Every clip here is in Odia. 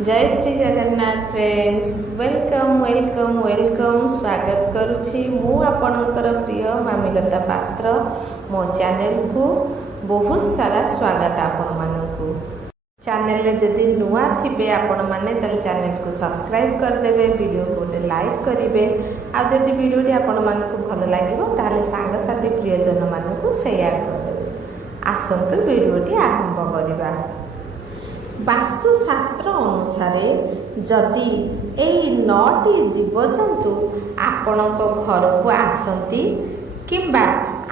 जय Shri Jagannath friends welcome welcome welcome स्वागत करुछि मु आपणकर प्रिय मामिलता पात्र मो चैनल को बहुत सारा स्वागत आपण मानकु चैनल रे जदि नुआ थिबे आपण माने तल चैनल को सब्सक्राइब कर देबे वीडियो को लाइक करिवे आ जदि वीडियो टी आपण मानकु भलो लागिवो ताले सांग साथी प्रियजन मानकु शेयर कर देबे आसंतु वीडियो टी आरंभ करिबा। वास्तुशास्त्र अनुसार जदि यही 9टी जीवजंतु आपणक घर को आसती किंबा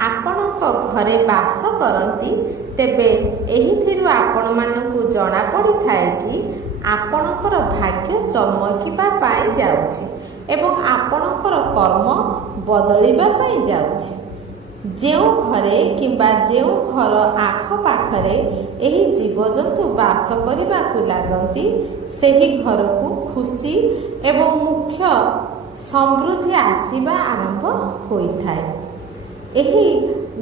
आपणक घरे बास करती तेबे एहिथिरु आपण मानकु जना पड़ी थाए कि आपणकर भाग्य चमकिबा पाई जाउछि एवं आपणकर कर्म बदलिबा पाई जाउछि। जो घरे किंबा जो घर आख पाखरे एही जीवजंतु बास करने को लागती सही घर को खुशी एवं मुख्य समृद्धि आसीबा आरंभ होइथाए। एही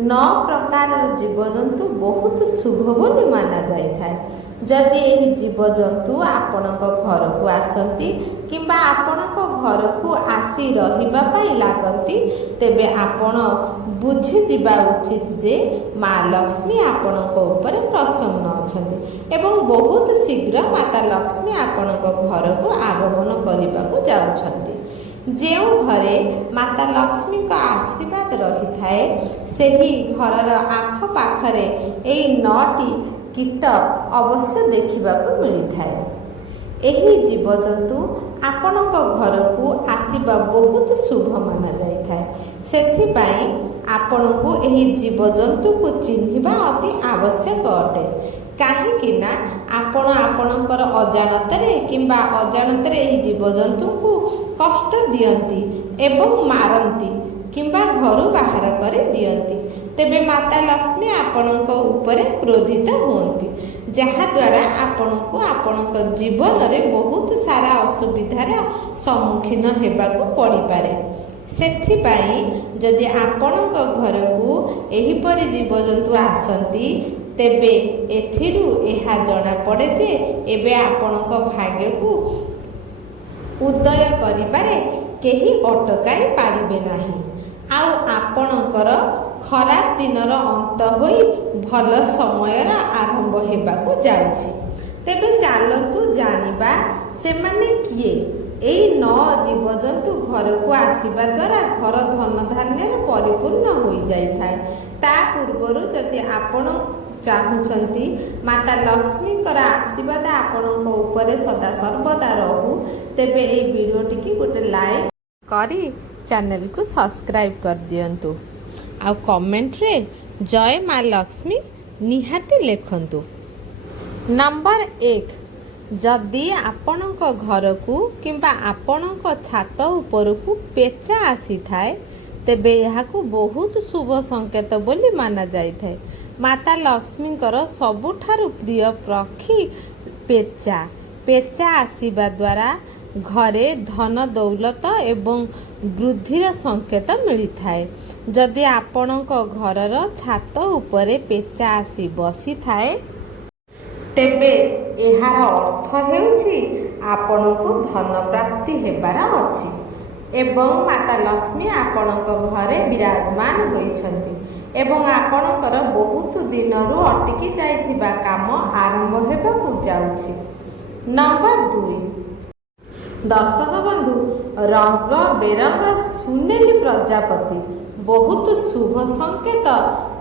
9 प्रकार जीवजंतु बहुत शुभ बोली माना जाइथाए। जदि एही जीवजंतु आपणक घर को आसती किंबा आपणक घर को आसी रहिबा पाई लागती तेबे आपण बुझी जिबा उचित जे माँ लक्ष्मी आपणक ऊपर प्रसन्न अछंती एवं बहुत शीघ्र माता लक्ष्मी आपणक घर को आगमन करने को जाउछंती। जो घरे माता लक्ष्मी का आशीर्वाद रही थाए सही घरर आख पाखरे एई 9टी कीट अवश्य देखा मिली थाए। एही जीवजंतु आपणक घर को आसीबा बहुत शुभ माना जाई थाए। सेथिपाई आपणको एही जीवजंतु को चिन्हिबा अति आवश्यक अटे। काहेकि ना आपण आपणकर अजाणतरे किंबा अजाणतरे एही जीवजंतु को कष्ट दियंती एवं मारंती किंबा घर बाहर करे दियंती तेबे माता लक्ष्मी आपणक ऊपर क्रोधित हुअंती जहा द्वारा आपणको आपणक जीवन रे बहुत सारा असुविधार सम्मुखीन हेबाकू पड़ी पारे। सेथिपाई जदि आपणक घर को एहिपरि जीवजंतु आसंती तेबे एथिरु एहा जଣା पड़े जे एबे आपणक भाग्य को उदय करिबारे केही अटकाई पारिबे नाही आउ आपणकर खराब दिनर अंत होई भल समयर आरंभ हेबाकू जाउछि। तेबे चालतु जानिबा सेमाने किए। एई 9 जीवजंतु घर को आसीबा द्वारा घर धन धान्य परिपूर्ण होई जाइथाए। ता पूर्वरु जदि आपण चाहुचंती माता लक्ष्मीकर आशीर्वाद आपणक ऊपर सदा सर्वदा रहू तेबे एई वीडियो टी गोटे लाइक करी चैनल को सब्सक्राइब कर दियंतु आ कमेंट रे जय माँ लक्ष्मी निहाती लिखंतु। नंबर 1 जदि आपणक घर को किंबा आपणक छात ऊपर को पेचा आसी थाए तेबे यहाकू बहुत शुभ संकेत बोली माना जाइथाए। माता लक्ष्मीकर सबुठारु प्रिय पक्षी पेचा पेचा आसीबा द्वारा घरे धन दौलत एवं वृद्धिर संकेत मिली थाए। जदि आपणक घरर छात उपरे पेचा आसी बसी थाए तेबे एहार अर्थ हेउछि आपणको धन प्राप्ति हेबार अछि एवं माता लक्ष्मी आपणक घरे विराजमान होइछंती एवं आपणकर बहुत दिनरु अटकी जाइथिबा काम आरंभ हेबाकू जाउछि। नंबर 2 दर्शक बंधु रंग बेरंग सुनेली प्रजापति बहुत शुभ संकेत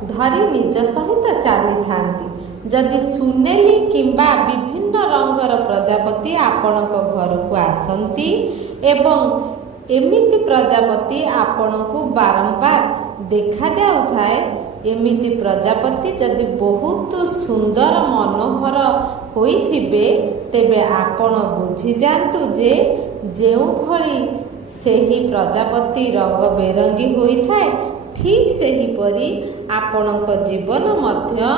धरी निज सहित चली थांती। जदि सुनेली किंबा विभिन्न रंगर प्रजापति आपणक घर को आसंती एवं एमिति प्रजापति आपणको बारंबार देखा जाउथाए एमिति प्रजापति जदि बहुत सुंदर मनोहर होइथिबे तेबे आपण बुझी जांतु जे जेउ भली सेही प्रजापति रंग बेरंगी होइथाए ठीक सेही परी आपणक जीवन मध्य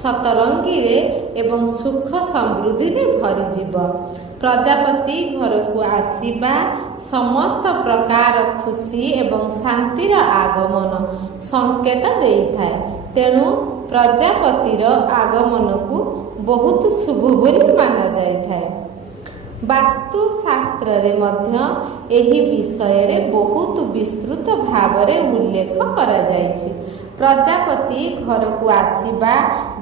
सतरंगी रे एवं सुख समृद्धि रे भरी जीव। प्रजापति घर को आसीबा समस्त प्रकार खुशी एवं शांतिर आगमन संकेत देइथाए। तेणु प्रजापतिर आगमन को बहुत शुभ बोली माना जाइथाए। ବାସ୍ତୁଶାସ୍ତ୍ରରେ ମଧ୍ୟ ଏହି ବିଷୟରେ ବହୁତ ବିସ୍ତୃତ ଭାବରେ ଉଲ୍ଲେଖ କରାଯାଇଛି। ପ୍ରଜାପତି ଘରକୁ ଆସିବା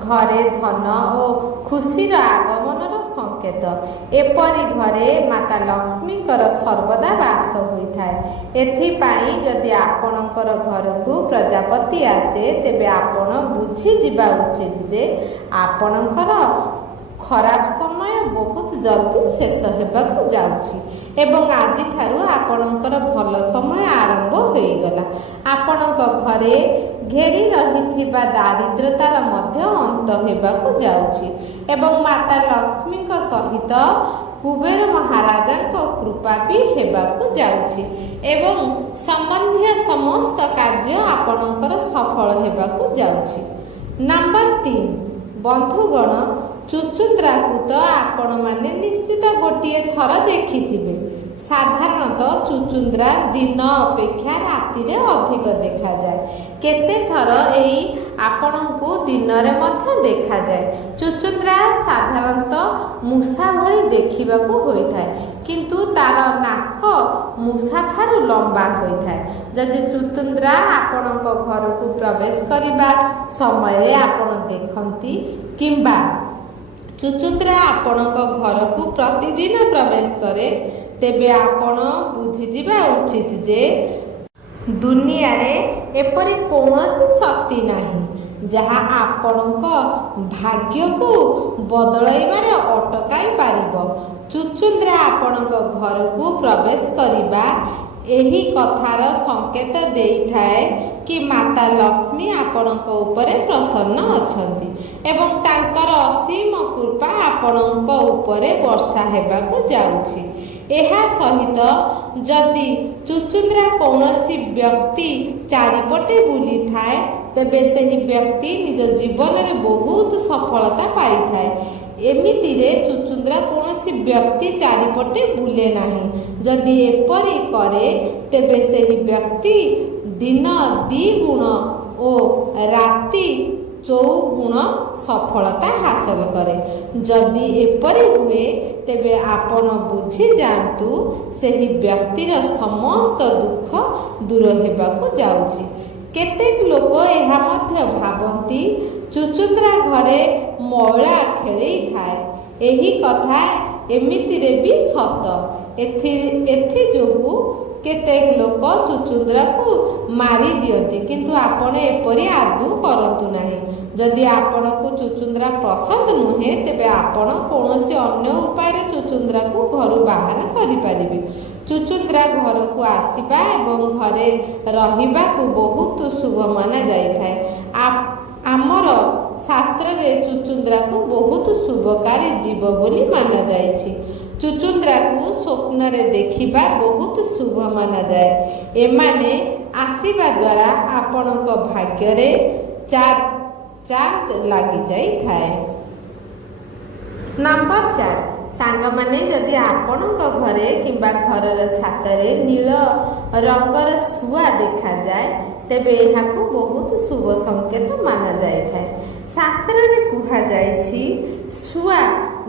ଘରେ ଧନ ଓ ଖୁସିର ଆଗମନର ସଂକେତ। ଏପରି ଘରେ ମାତା ଲକ୍ଷ୍ମୀଙ୍କର ସର୍ବଦା ବାସ ହୋଇଥାଏ। ଏଥିପାଇଁ ଯଦି ଆପଣଙ୍କର ଘରକୁ ପ୍ରଜାପତି ଆସେ ତେବେ ଆପଣ ବୁଝିଯିବା ଉଚିତ ଯେ ଆପଣଙ୍କର ଖରାପ ସମୟ ବହୁତ ଜଲ୍ଦି ଶେଷ ହେବାକୁ ଯାଉଛି ଏବଂ ଆଜିଠାରୁ ଆପଣଙ୍କର ଭଲ ସମୟ ଆରମ୍ଭ ହୋଇଗଲା। ଆପଣଙ୍କ ଘରେ ଘେରି ରହିଥିବା ଦାରିଦ୍ର୍ୟତାର ମଧ୍ୟ ଅନ୍ତ ହେବାକୁ ଯାଉଛି ଏବଂ ମାତା ଲକ୍ଷ୍ମୀଙ୍କ ସହିତ କୁବେର ମହାରାଜାଙ୍କ କୃପା ବି ହେବାକୁ ଯାଉଛି ଏବଂ ସମ୍ବନ୍ଧୀୟ ସମସ୍ତ କାର୍ଯ୍ୟ ଆପଣଙ୍କର ସଫଳ ହେବାକୁ ଯାଉଛି। ନମ୍ବର 3, ବନ୍ଧୁଗଣ, ଚୁଚୁନ୍ଦ୍ରାକୁ ତ ଆପଣମାନେ ନିଶ୍ଚିତ ଗୋଟିଏ ଥର ଦେଖିଥିବେ। ସାଧାରଣତଃ ଚୁଚୁନ୍ଦ୍ରା ଦିନ ଅପେକ୍ଷା ରାତିରେ ଅଧିକ ଦେଖାଯାଏ। କେତେ ଥର ଏହି ଆପଣଙ୍କୁ ଦିନରେ ମଧ୍ୟ ଦେଖାଯାଏ। ଚୁଚୁନ୍ଦ୍ରା ସାଧାରଣତଃ ମୂଷା ଭଳି ଦେଖିବାକୁ ହୋଇଥାଏ, କିନ୍ତୁ ତାର ନାକ ମୂଷାଠାରୁ ଲମ୍ବା ହୋଇଥାଏ। ଯଦି ଚୁଚୁନ୍ଦ୍ରା ଆପଣଙ୍କ ଘରକୁ ପ୍ରବେଶ କରିବା ସମୟରେ ଆପଣ ଦେଖନ୍ତି କିମ୍ବା ଚୁଚୁନ୍ଦ୍ରା ଆପଣଙ୍କ ଘରକୁ ପ୍ରତିଦିନ ପ୍ରବେଶ କରେ ତେବେ ଆପଣ ବୁଝିଯିବା ଉଚିତ ଯେ ଦୁନିଆରେ ଏପରି କୌଣସି ଶକ୍ତି ନାହିଁ ଯାହା ଆପଣଙ୍କ ଭାଗ୍ୟକୁ ବଦଳାଇବାରେ ଅଟକାଇ ପାରିବ। ଚୁଚୁନ୍ଦ୍ରା ଆପଣଙ୍କ ଘରକୁ ପ୍ରବେଶ କରିବା ଏହି କଥାର ସଂକେତ ଦେଇଥାଏ କି ମାତା ଲକ୍ଷ୍ମୀ ଆପଣଙ୍କ ଉପରେ ପ୍ରସନ୍ନ ଅଛନ୍ତି ଏବଂ ତାଙ୍କର ଅସୀମ କୃପା ଆପଣଙ୍କ ଉପରେ ବର୍ଷା ହେବାକୁ ଯାଉଛି। ଏହା ସହିତ ଯଦି ଚୁଚୁନ୍ଦ୍ରା କୌଣସି ବ୍ୟକ୍ତି ଚାରିପଟେ ବୁଲିଥାଏ ତେବେ ସେହି ବ୍ୟକ୍ତି ନିଜ ଜୀବନରେ ବହୁତ ସଫଳତା ପାଇଥାଏ। ଏମିତିରେ ଚୁଚୁନ୍ଦ୍ରା କୌଣସି ବ୍ୟକ୍ତି ଚାରିପଟେ ବୁଲେ ନାହିଁ। ଯଦି ଏପରି କରେ ତେବେ ସେହି ବ୍ୟକ୍ତି ଦିନ 2 ଗୁଣ ଓ ରାତି 4 ଗୁଣ ସଫଳତା ହାସଲ କରେ। ଯଦି ଏପରି ହୁଏ ତେବେ ଆପଣ ବୁଝିଯାଆନ୍ତୁ ସେହି ବ୍ୟକ୍ତିର ସମସ୍ତ ଦୁଃଖ ଦୂର ହେବାକୁ ଯାଉଛି। କେତେକ ଲୋକ ଏହା ମଧ୍ୟ ଭାବନ୍ତି ଚୁଚୁନ୍ଦ୍ରା ଘରେ ମଇଳା ଖେଳେଇଥାଏ। ଏହି କଥା ଏମିତିରେ ବି ସତ। ଏଥିଯୋଗୁଁ କେତେକ ଲୋକ ଚୁଚୁନ୍ଦ୍ରାକୁ ମାରି ଦିଅନ୍ତି, କିନ୍ତୁ ଆପଣ ଏପରି ଆଦୌ କରନ୍ତୁ ନାହିଁ। ଯଦି ଆପଣଙ୍କୁ ଚୁଚୁନ୍ଦ୍ରା ପସନ୍ଦ ନୁହେଁ ତେବେ ଆପଣ କୌଣସି ଅନ୍ୟ ଉପାୟରେ ଚୁଚୁନ୍ଦ୍ରାକୁ ଘରୁ ବାହାର କରିପାରିବେ। ଚୁଚୁନ୍ଦ୍ରା ଘରକୁ ଆସିବା ଏବଂ ଘରେ ରହିବାକୁ ବହୁତ ଶୁଭ ମନାଯାଇଥାଏ। ଆମର ଶାସ୍ତ୍ରରେ ଚୁଚୁନ୍ଦ୍ରାକୁ ବହୁତ ଶୁଭକାରୀ ଜୀବ ବୋଲି ମାନାଯାଇଛି। ଚୁଚୁନ୍ଦ୍ରାକୁ ସ୍ୱପ୍ନରେ ଦେଖିବା ବହୁତ ଶୁଭ ମନାଯାଏ। ଏମାନେ ଆସିବା ଦ୍ୱାରା ଆପଣଙ୍କ ଭାଗ୍ୟରେ ଚାନ୍ଦ ଲାଗିଯାଇଥାଏ। ନମ୍ବର 4, ସାଙ୍ଗମାନେ, ଯଦି ଆପଣଙ୍କ ଘରେ କିମ୍ବା ଘରର ଛାତରେ ନୀଳ ରଙ୍ଗର ଶୁଆ ଦେଖାଯାଏ ତେବେ ଏହାକୁ ବହୁତ ଶୁଭ ସଂକେତ ମାନାଯାଇଥାଏ। ଶାସ୍ତ୍ରରେ କୁହାଯାଇଛି ଶୁଆ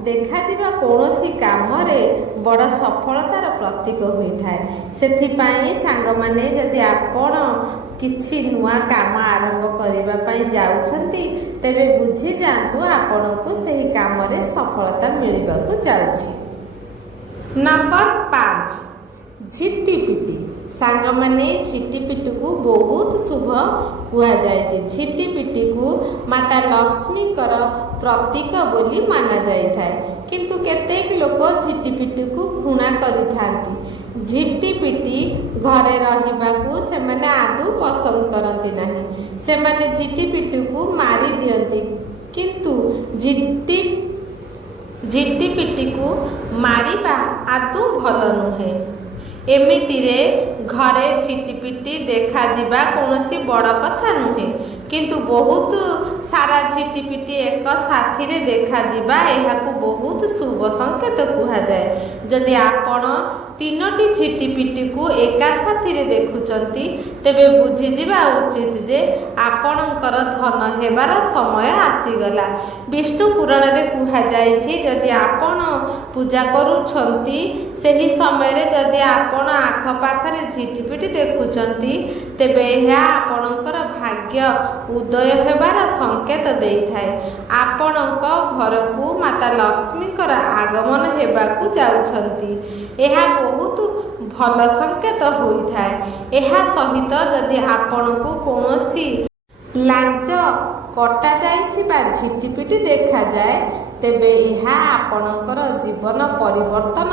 ଦେଖାଯିବା କୌଣସି କାମରେ ବଡ଼ ସଫଳତାର ପ୍ରତୀକ ହୋଇଥାଏ। ସେଥିପାଇଁ ସାଙ୍ଗମାନେ, ଯଦି ଆପଣ କିଛି ନୂଆ କାମ ଆରମ୍ଭ କରିବା ପାଇଁ ଯାଉଛନ୍ତି ତେବେ ବୁଝିଯାଆନ୍ତୁ ଆପଣଙ୍କୁ ସେହି କାମରେ ସଫଳତା ମିଳିବାକୁ ଯାଉଛି। ନମ୍ବର 5, ଝିଟିପିଟି। ସାଙ୍ଗମାନେ, ଝିଟିପିଟିକୁ ବହୁତ ଶୁଭ କୁହାଯାଇଛି। ଝିଟିପିଟିକୁ ମାତା ଲକ୍ଷ୍ମୀଙ୍କର ପ୍ରତୀକ ବୋଲି ମାନାଯାଇଥାଏ, କିନ୍ତୁ କେତେକ ଲୋକ ଝିଟିପିଟିକୁ ଘୃଣା କରିଥାନ୍ତି। ଝିଟିପିଟି ଘରେ ରହିବାକୁ ସେମାନେ ଆଦୌ ପସନ୍ଦ କରନ୍ତି ନାହିଁ। ସେମାନେ ଝିଟିପିଟିକୁ ମାରି ଦିଅନ୍ତି, କିନ୍ତୁ ଝିଟିପିଟିକୁ ମାରିବା ଆଦୌ ଭଲ ନୁହେଁ। ଏମିତିରେ ଘରେ ଝିଟିପିଟି ଦେଖାଯିବା କୌଣସି ବଡ଼ କଥା ନୁହେଁ, କିନ୍ତୁ ବହୁତ ସାରା ଝିଟିପିଟି ଏକ ସାଥିରେ ଦେଖାଯିବା ଏହାକୁ ବହୁତ ଶୁଭ ସଂକେତ କୁହାଯାଏ। ଯଦି ଆପଣ ତିନୋଟି ଝିଟିପିଟିକୁ ଏକା ସାଥିରେ ଦେଖୁଛନ୍ତି ତେବେ ବୁଝିଯିବା ଉଚିତ ଯେ ଆପଣଙ୍କର ଧନ ହେବାର ସମୟ ଆସିଗଲା। ବିଷ୍ଣୁ ପୁରାଣରେ କୁହାଯାଇଛି, ଯଦି ଆପଣ ପୂଜା କରୁଛନ୍ତି ସେହି ସମୟରେ ଯଦି ଆପଣ ଆଖପାଖରେ ଝିଟିପିଟି ଦେଖୁଛନ୍ତି ତେବେ ଏହା ଆପଣଙ୍କର ଭାଗ୍ୟ ଉଦୟ ହେବାର ସଂକେତ ଦେଇଥାଏ। ଆପଣଙ୍କ ଘରକୁ ମାତା ଲକ୍ଷ୍ମୀଙ୍କର ଆଗମନ ହେବାକୁ ଯାଉଛନ୍ତି। ଏହା ବହୁତ ଭଲ ସଂକେତ ହୋଇଥାଏ। ଏହା ସହିତ ଯଦି ଆପଣଙ୍କୁ କୌଣସି ଲାଞ୍ଚ କଟାଯାଇଥିବା ଝିଟିପିଟି ଦେଖାଯାଏ ତେବେ ଏହା ଆପଣଙ୍କର ଜୀବନ ପରିବର୍ତ୍ତନ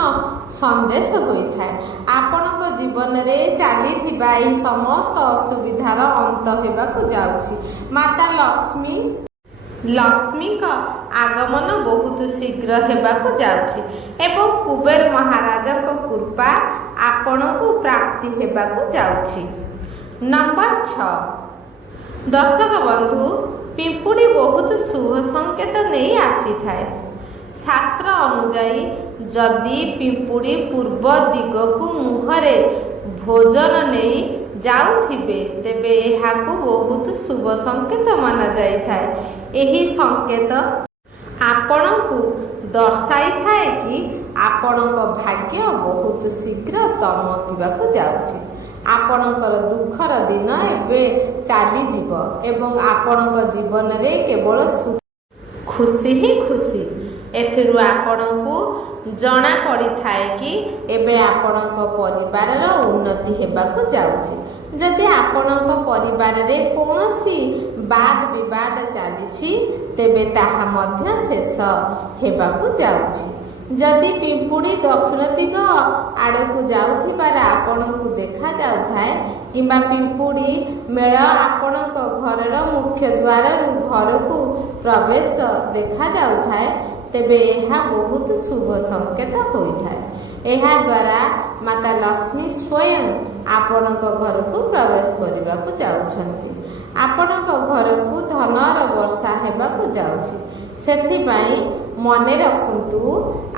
ସନ୍ଦେଶ ହୋଇଥାଏ। ଆପଣଙ୍କ ଜୀବନରେ ଚାଲିଥିବା ଏହି ସମସ୍ତ ଅସୁବିଧାର ଅନ୍ତ ହେବାକୁ ଯାଉଛି। ମାତା ଲକ୍ଷ୍ମୀଙ୍କ ଆଗମନ ବହୁତ ଶୀଘ୍ର ହେବାକୁ ଯାଉଛି ଏବଂ କୁବେର ମହାରାଜଙ୍କ କୃପା ଆପଣଙ୍କୁ ପ୍ରାପ୍ତି ହେବାକୁ ଯାଉଛି। ନମ୍ବର 6, ଦର୍ଶକ ବନ୍ଧୁ, ପିମ୍ପୁଡ଼ି ବହୁତ ଶୁଭ ସଂକେତ ନେଇ ଆସିଥାଏ। ଶାସ୍ତ୍ର ଅନୁଯାୟୀ ଯଦି ପିମ୍ପୁଡ଼ି ପୂର୍ବ ଦିଗକୁ ମୁହଁରେ ଭୋଜନ ନେଇ ଯାଉଥିବେ ତେବେ ଏହାକୁ ବହୁତ ଶୁଭ ସଂକେତ ମନାଯାଇଥାଏ। ଏହି ସଂକେତ ଆପଣଙ୍କୁ ଦର୍ଶାଇଥାଏ କି ଆପଣଙ୍କ ଭାଗ୍ୟ ବହୁତ ଶୀଘ୍ର ଚମକିବାକୁ ଯାଉଛି। ଆପଣଙ୍କର ଦୁଃଖର ଦିନ ଏବେ ଚାଲିଯିବ ଏବଂ ଆପଣଙ୍କ ଜୀବନରେ କେବଳ ଖୁସି ହିଁ ଖୁସି। ଏଥିରୁ ଆପଣଙ୍କୁ ଜଣାପଡ଼ିଥାଏ କି ଏବେ ଆପଣଙ୍କ ପରିବାରର ଉନ୍ନତି ହେବାକୁ ଯାଉଛି। ଯଦି ଆପଣଙ୍କ ପରିବାରରେ କୌଣସି ବାଦ ବିବାଦ ଚାଲିଛି ତେବେ ତାହା ମଧ୍ୟ ଶେଷ ହେବାକୁ ଯାଉଛି। ଯଦି ପିମ୍ପୁଡ଼ି ଦକ୍ଷିଣ ଦିଗ ଆଡ଼କୁ ଯାଉଥିବାର ଆପଣଙ୍କୁ ଦେଖାଯାଉଥାଏ କିମ୍ବା ପିମ୍ପୁଡ଼ି ମେଳ ଆପଣଙ୍କ ଘରର ମୁଖ୍ୟ ଦ୍ୱାରରୁ ଘରକୁ ପ୍ରବେଶ ଦେଖାଯାଉଥାଏ ତେବେ ଏହା ବହୁତ ଶୁଭ ସଂକେତ ହୋଇଥାଏ। ଏହାଦ୍ୱାରା ମାତା ଲକ୍ଷ୍ମୀ ସ୍ୱୟଂ ଆପଣଙ୍କ ଘରକୁ ପ୍ରବେଶ କରିବାକୁ ଯାଉଛନ୍ତି। ଆପଣଙ୍କ ଘରକୁ ଧନର ବର୍ଷା ହେବାକୁ ଯାଉଛି। ସେଥିପାଇଁ ମନେ ରଖନ୍ତୁ,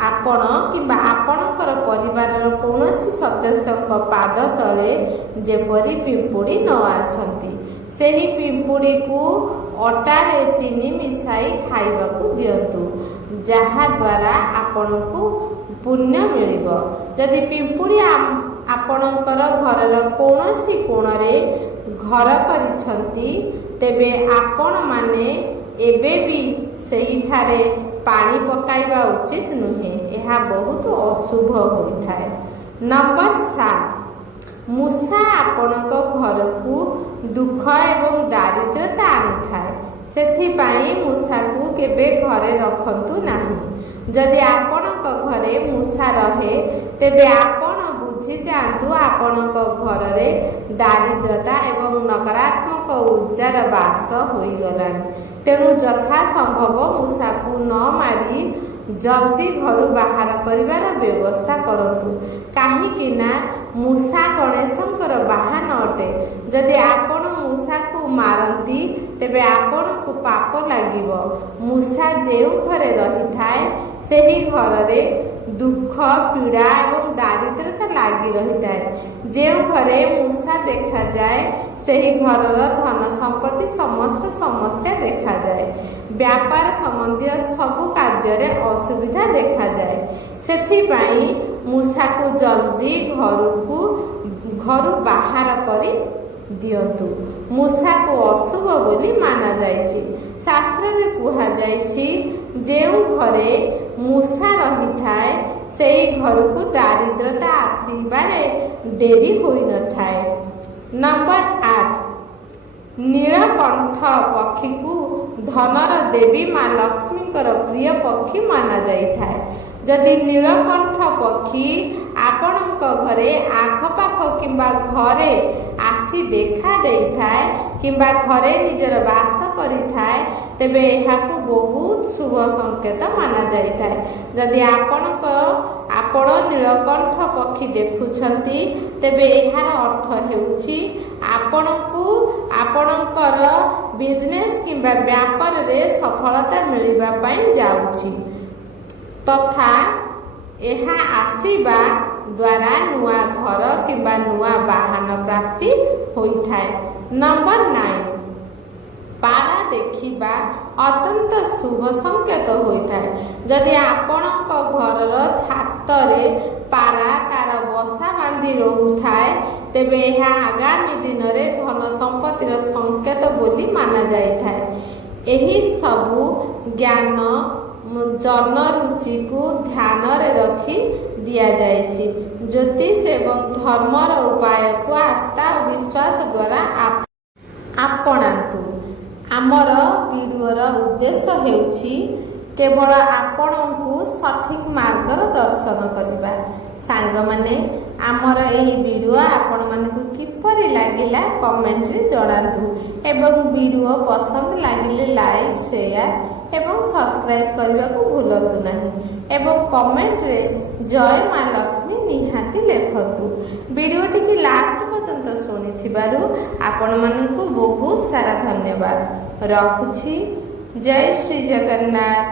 ଆପଣ କିମ୍ବା ଆପଣଙ୍କର ପରିବାରର କୌଣସି ସଦସ୍ୟଙ୍କ ପାଦ ତଳେ ଯେପରି ପିମ୍ପୁଡ଼ି ନ ଆସନ୍ତି। ସେହି ପିମ୍ପୁଡ଼ିକୁ ଅଟାରେ ଚିନି ମିଶାଇ ଖାଇବାକୁ ଦିଅନ୍ତୁ, ଯାହାଦ୍ୱାରା ଆପଣଙ୍କୁ ପୁଣ୍ୟ ମିଳିବ। ଯଦି ପିମ୍ପୁଡ଼ି ଆପଣଙ୍କର ଘରର କୌଣସି କୋଣରେ ଘର କରିଛନ୍ତି ତେବେ ଆପଣମାନେ ଏବେ ବି ସେହିଠାରେ ପାଣି ପକାଇବା ଉଚିତ ନୁହେଁ। ଏହା ବହୁତ ଅଶୁଭ ହୋଇଥାଏ। ନମ୍ବର 7, ମୂଷା ଆପଣଙ୍କ ଘରକୁ ଦୁଃଖ ଏବଂ ଦାରିଦ୍ର୍ୟତା ଆଣିଥାଏ। ସେଥିପାଇଁ ମୂଷାକୁ କେବେ ଘରେ ରଖନ୍ତୁ ନାହିଁ। ଯଦି ଆପଣଙ୍କ ଘରେ ମୂଷା ରହେ ତେବେ ଆପଣ ବୁଝିଯାଆନ୍ତୁ ଆପଣଙ୍କ ଘରରେ ଦାରିଦ୍ର୍ୟତା ଏବଂ ନକାରାତ୍ମକ ଉର୍ଜାର ବାସ ହୋଇଗଲାଣି। ତେଣୁ ଯଥାସମ୍ଭବ ମୂଷାକୁ ନ ମାରି ଜଲ୍ଦି ଘରୁ ବାହାର କରିବାର ବ୍ୟବସ୍ଥା କରନ୍ତୁ, କାହିଁକି ନା ମୂଷା ଗଣେଶଙ୍କର ବାହନ ଅଟେ। ଯଦି ଆପଣ ମୂଷାକୁ ମାରନ୍ତି ତେବେ ଆପଣଙ୍କୁ ପାପ ଲାଗିବ। ମୂଷା ଯେଉଁ ଘରେ ରହିଥାଏ ସେହି ଘରରେ ଦୁଃଖ, ପୀଡ଼ା ଏବଂ ଦାରିଦ୍ର୍ୟତା ଲାଗି ରହିଥାଏ। ଯେଉଁ ଘରେ ମୂଷା ଦେଖାଯାଏ ସେହି ଘରର ଧନ ସମ୍ପତ୍ତି ସମସ୍ତ ସମସ୍ୟା ଦେଖାଯାଏ। ବ୍ୟାପାର ସମ୍ବନ୍ଧୀୟ ସବୁ କାର୍ଯ୍ୟରେ ଅସୁବିଧା ଦେଖାଯାଏ। ସେଥିପାଇଁ ମୂଷାକୁ ଜଲ୍ଦି ଘରୁ ବାହାର କରି ଦିଅନ୍ତୁ। ମୂଷାକୁ ଅଶୁଭ ବୋଲି ମାନାଯାଇଛି। ଶାସ୍ତ୍ରରେ କୁହାଯାଇଛି, ଯେଉଁ ଘରେ ମୂଷା ରହିଥାଏ ସେହି ଘରକୁ ଦାରିଦ୍ର୍ୟତା ଆସିବାରେ ଡେରି ହୋଇନଥାଏ। ନମ୍ବର 8, ନୀଳକଣ୍ଠ ପକ୍ଷୀକୁ ଧନର ଦେବୀ ମା ଲକ୍ଷ୍ମୀଙ୍କର ପ୍ରିୟ ପକ୍ଷୀ ମାନାଯାଇଥାଏ। ଯଦି ନୀଳକଣ୍ଠ ପକ୍ଷୀ ଆପଣଙ୍କ ଘରେ ଆଖପାଖ କିମ୍ବା ଘରେ ଆସି ଦେଖା ଦେଇଥାଏ କିମ୍ବା ଘରେ ନିଜର ବାସ କରିଥାଏ ତେବେ ଏହାକୁ ବହୁତ ଶୁଭ ସଂକେତ ମାନାଯାଇଥାଏ। ଯଦି ଆପଣ ନୀଳକଣ୍ଠ ପକ୍ଷୀ ଦେଖୁଛନ୍ତି ତେବେ ଏହାର ଅର୍ଥ ହେଉଛି ଆପଣଙ୍କୁ ଆପଣଙ୍କର ବିଜନେସ୍ କିମ୍ବା ବ୍ୟାପାରରେ ସଫଳତା ମିଳିବା ପାଇଁ ଯାଉଛି ତଥା ଏହା ଆସିବା ଦ୍ୱାରା ନୂଆ ଘର କିମ୍ବା ନୂଆ ବାହନ ପ୍ରାପ୍ତି ହୋଇଥାଏ। ନମ୍ବର 9, ପାରା ଦେଖିବା ଅତ୍ୟନ୍ତ ଶୁଭ ସଂକେତ ହୋଇଥାଏ। ଯଦି ଆପଣଙ୍କ ଘରର ଛାତରେ ପାରା ତାର ବସା ବାନ୍ଧି ରହୁଥାଏ ତେବେ ଏହା ଆଗାମୀ ଦିନରେ ଧନ ସମ୍ପତ୍ତିର ସଂକେତ ବୋଲି ମାନାଯାଇଥାଏ। ଏହି ସବୁ ଜ୍ଞାନ ଜନରୁଚିକୁ ଧ୍ୟାନରେ ରଖି ଦିଆଯାଇଛି। ଜ୍ୟୋତିଷ ଏବଂ ଧର୍ମର ଉପାୟକୁ ଆସ୍ଥା ଓ ବିଶ୍ୱାସ ଦ୍ୱାରା ଆପଣାନ୍ତୁ। ଆମର ଭିଡ଼ିଓର ଉଦ୍ଦେଶ୍ୟ ହେଉଛି କେବଳ ଆପଣଙ୍କୁ ସଠିକ୍ ମାର୍ଗର ଦର୍ଶନ କରିବା। ସାଙ୍ଗମାନେ, ଆମର ଏହି ଭିଡ଼ିଓ ଆପଣମାନଙ୍କୁ କିପରି ଲାଗିଲା କମେଣ୍ଟରେ ଜଣାନ୍ତୁ ଏବଂ ଭିଡ଼ିଓ ପସନ୍ଦ ଲାଗିଲେ ଲାଇକ୍, ସେୟାର ଏବଂ ସବସ୍କ୍ରାଇବ୍ କରିବାକୁ ଭୁଲନ୍ତୁ ନାହିଁ ଏବଂ କମେଣ୍ଟରେ ଜୟ ମା ଲକ୍ଷ୍ମୀ ନିହାତି ଲେଖନ୍ତୁ। ଭିଡ଼ିଓଟିକି ଲାଷ୍ଟ ପର୍ଯ୍ୟନ୍ତ ଶୁଣିଥିବାରୁ ଆପଣମାନଙ୍କୁ ବହୁତ ସାରା ଧନ୍ୟବାଦ। ରଖୁଛି। ଜୟ ଶ୍ରୀ ଜଗନ୍ନାଥ।